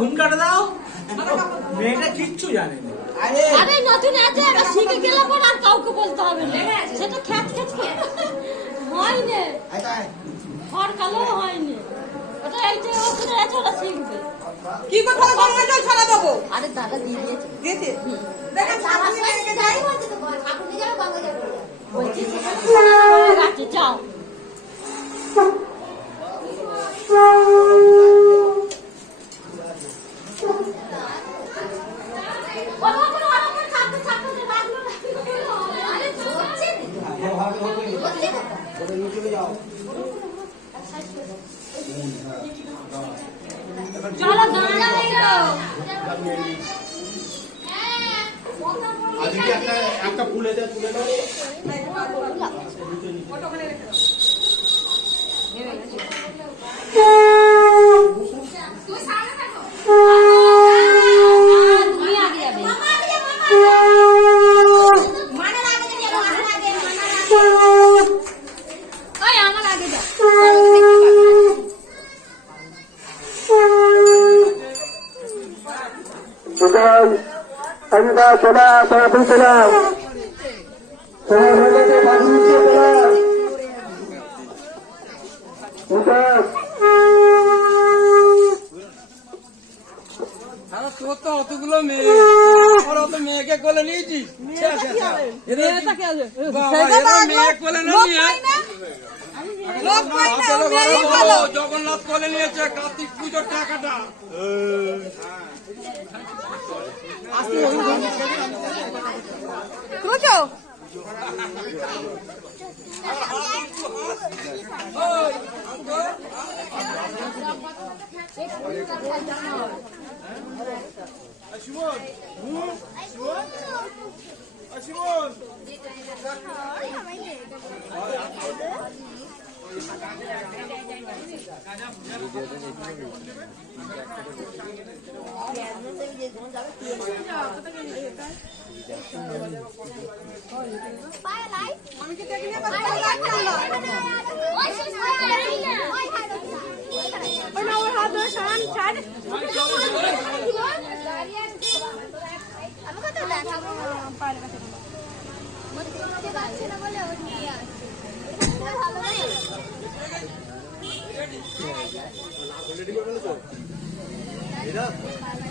ঘুমটাটা দাও মেয়েটা কিচ্ছু জানে না। আরে নতুন আছে এবার শিখে গেলে পর আর কাউকে বলতে হবে না সেটা খ্যাচ খ্যাচ হয়নি ঘর কালো হয়নি ওটা এইটা ওখানে আছে ওরা শিখবে কি কথা গঙ্গা জল ছাড়া দেবো আরে দাদা দিয়ে দিয়েছে দেখেন ঠাকুর নিয়ে যাই ঠাকুর নিয়ে যাও গঙ্গা জল বলছি সেটা আছে যাও চলো আজকে একটা ফুলে দাও anda coba saya berselang saya hendak bagi sebelah untuk আরে তোর তো অতগুলো মেয়ে আর অত মেয়েকে কোলে নিয়েছিস মেয়েটা কি আছে মেয়ে কোলে নিয়ে লোক পাই না মেয়ে ভালো জগন্নাথ কোলে নিয়েছে কার্তিক পুজোর টাকাটা বুঝছো হাত ধরে